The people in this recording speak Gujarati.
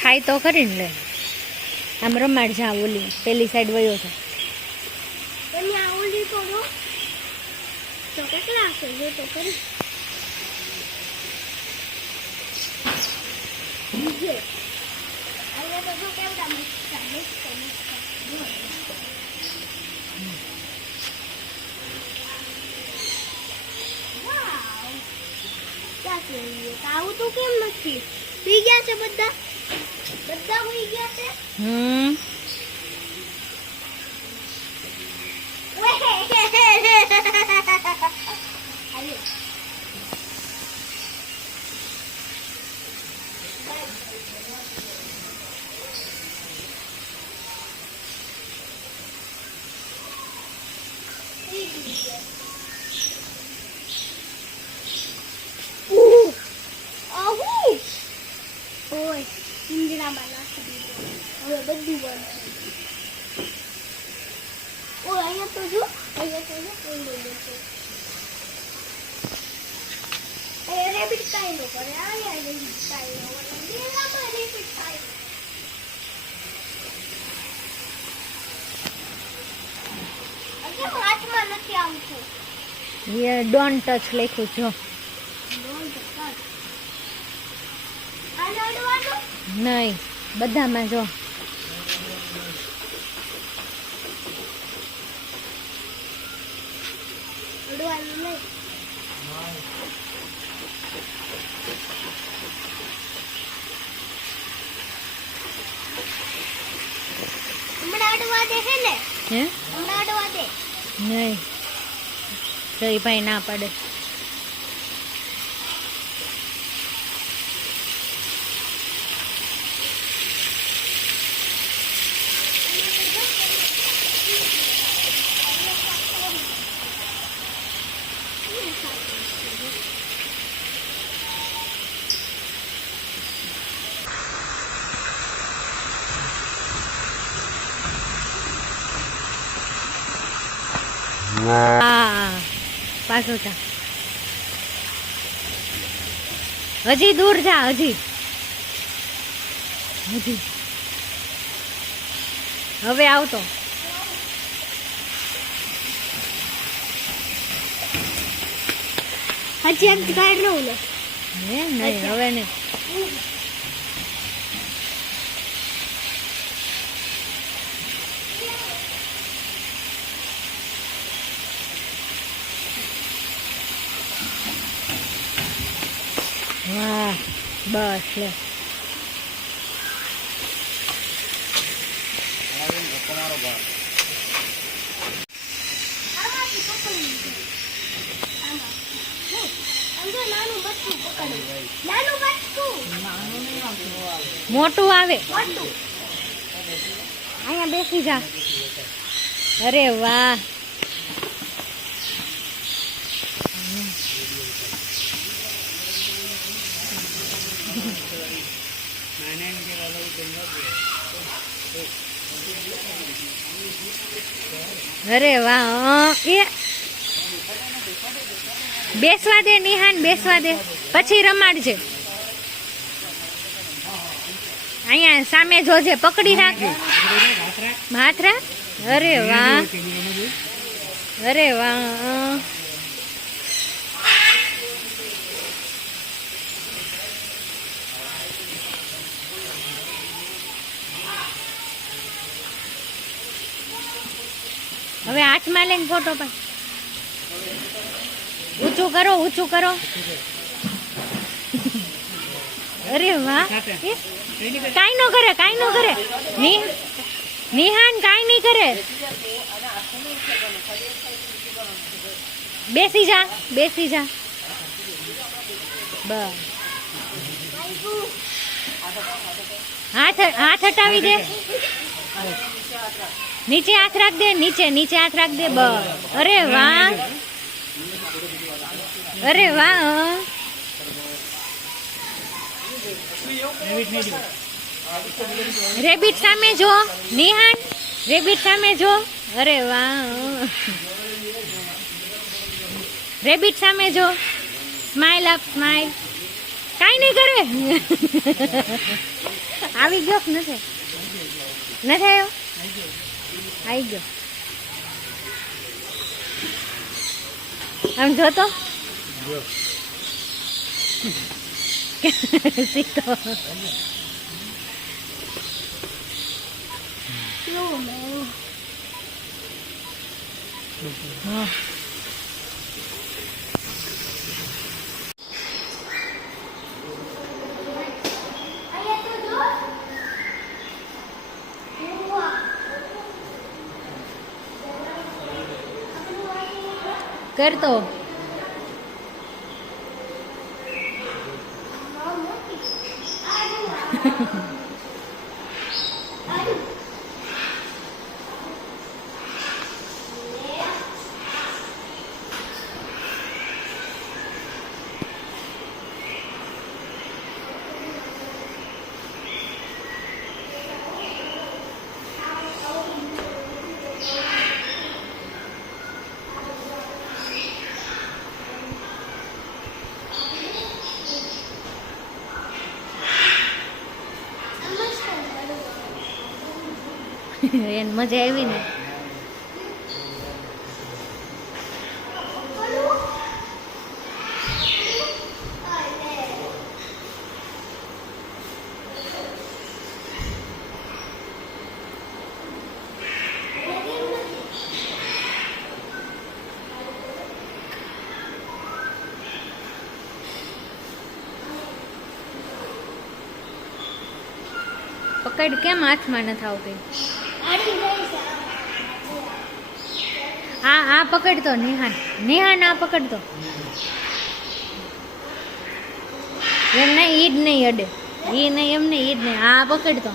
ખાય તો ખરી ને લે. આમ રમાડ જા ઓલી પેલી સાઈડ વયો છે. આવું તો કેમ નથી? પી ગયા છે બધા પી ગયા છે. પિંજરામાં નાખી દીધો. હવે બધું બંધ થઈ ગયું. અહીંયા તો જો રેબિટ કાઈ નો કરે. અહીંયા રેબિટ કાઈ નો કરે. મેલામાં રેબિટ કાઈ કેમ હાથમાં નથી આવતું? યે ડોન્ટ ટચ લખ્યું જો. નહીં બધામાં જો. નહીં જયભાઈ ના પડે. પાછો જા. હજી દૂર જા. હજી હવે આવતો. હજી એક ગાડ રહું ને. નહીં હવે નહીં. વાહ બસ લે. મોટું આવે. અહીંયા બેસી જા. અરે વાહ. અરે વાહ. એ બેસવા દે નિહાન, બેસવા દે પછી રમાડજે. અહીંયા સામે જોજે, પકડી રાખ. હાથ રાખ. અરે વાહ. અરે વાહ. હવે હાથમાં લઈને ફોટો પાડ. ઊંચું કરો, ઊંચું કરો. અરે વાહ. કાઈ નો કરે, કાઈ નો કરે. નિહાન કાઈ નહીં કરે. બેસી જા, બેસી જા. બસ. હાથ હટાવી દે. નીચે હાથ રાખ દે. નીચે હાથ રાખ દે. બસ. અરે વાહ. અરે વાહ. રેબિટ સામે જો નિહાન, રેબિટ સામે જો. અરે વાહ. રેબિટ સામે જો, સ્માઈલ અપ સ્માઈલ. કાઈ નહીં કરે. આવી ગયો કે નથી? નથી આવ્યો? આવી ગયો. આમ જોતો સીધો. હા. કરતો એને મજા આવી ને. પકડ કેમ હાથમાં નથી આવતી? આ પકડતો નિહાન. નિહાન આ પકડતો. એમ નહીં, ઈ જ નહીં અડે. ઈ નહીં, એમ નહીં, ઈ જ નહીં. આ પકડતો.